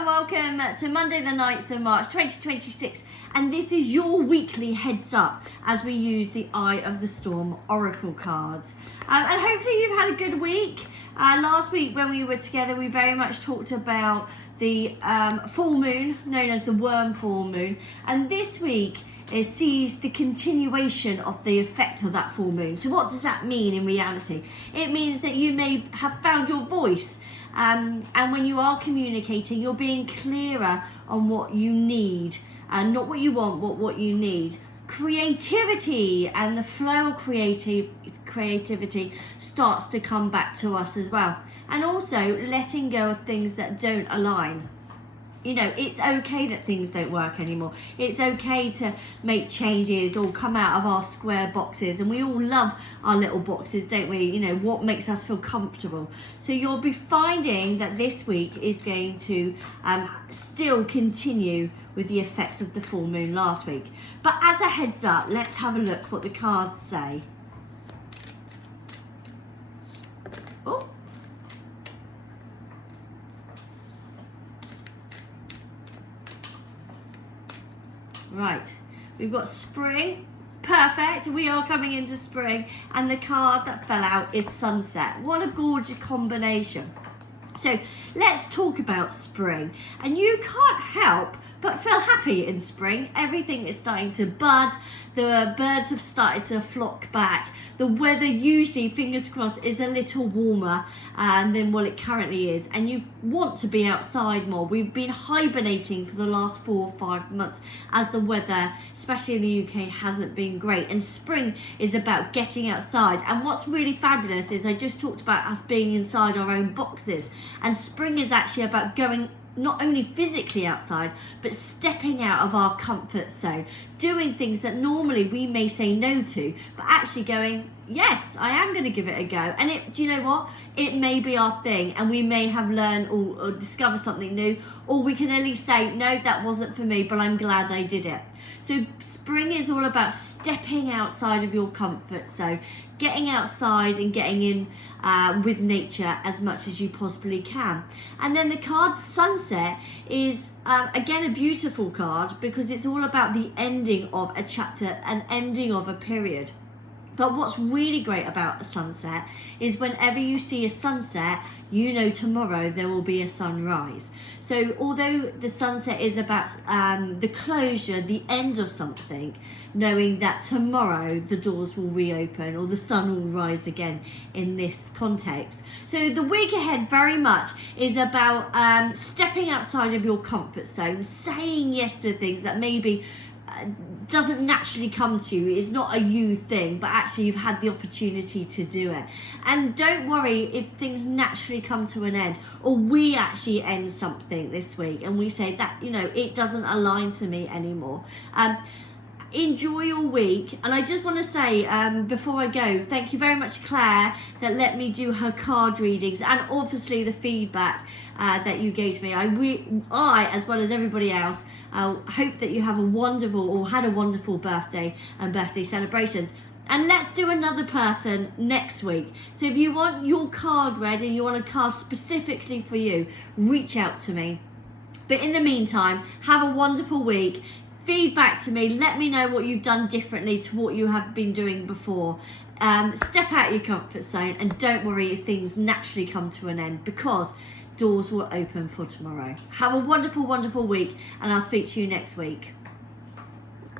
and welcome to Monday the 9th of March 2026, and this is your weekly heads up as we use the Eye of the Storm Oracle cards. And hopefully you've had a good week. Last week when we were together we very much talked about the full moon, known as the worm full moon, and this week it sees the continuation of the effect of that full moon. So what does that mean in reality? It means that you may have found your voice, and when you are communicating, you're being clearer on what you need, and not what you want, but what you need. Creativity and the flow of creativity starts to come back to us as well, and also letting go of things that don't align. You know, it's okay that things don't work anymore. It's okay to make changes or come out of our square boxes. And we all love our little boxes, don't we? You know, what makes us feel comfortable. So you'll be finding that this week is going to still continue with the effects of the full moon last week. But as a heads up, let's have a look what the cards say. Oh. Right, we've got spring, perfect, we are coming into spring, and the card that fell out is sunset. What a gorgeous combination. So let's talk about spring, and you can't help but feel happy in spring. Everything is starting to bud, the birds have started to flock back, the weather usually, fingers crossed, is a little warmer than what it currently is, and you want to be outside more. We've been hibernating for the last 4 or 5 months as the weather, especially in the UK, hasn't been great, and spring is about getting outside. And what's really fabulous is I just talked about us being inside our own boxes, and spring is actually about going not only physically outside, but stepping out of our comfort zone, doing things that normally we may say no to, but actually going, yes, I am going to give it a go. And do you know what? It may be our thing, and we may have learned or discovered something new, or we can at least say, no, that wasn't for me, but I'm glad I did it. So spring is all about stepping outside of your comfort zone, getting outside and getting in with nature as much as you possibly can. And then the card sunset is again a beautiful card, because it's all about the ending of a chapter, an ending of a period. But what's really great about a sunset is whenever you see a sunset, you know tomorrow there will be a sunrise. So although the sunset is about the closure, the end of something, knowing that tomorrow the doors will reopen or the sun will rise again in this context. So the week ahead very much is about stepping outside of your comfort zone, saying yes to things that maybe doesn't naturally come to you. It's not a you thing, but actually you've had the opportunity to do it. And don't worry if things naturally come to an end, or we actually end something this week and we say that, you know, it doesn't align to me anymore. Enjoy your week. And I just want to say before I go, thank you very much Claire that let me do her card readings, and obviously the feedback that you gave me. I as well as everybody else hope that you have a wonderful, or had a wonderful birthday and birthday celebrations. And let's do another person next week. So if you want your card read and you want a card specifically for you, reach out to me. But in the meantime, have a wonderful week. Feedback to me, let me know what you've done differently to what you have been doing before. Step out your comfort zone, and don't worry if things naturally come to an end, because doors will open for tomorrow. Have a wonderful, wonderful week, and I'll speak to you next week.